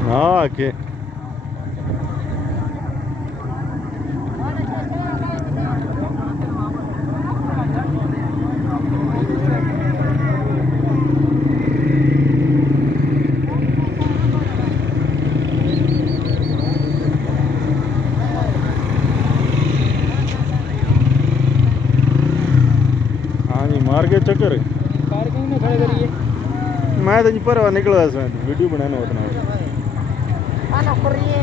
हाँ के हाँ जी मार के चक्कर पार्किंग में खड़े करिए। मैं तो जी पर निकला इसमें वीडियो बनाने उतना Ano Korea?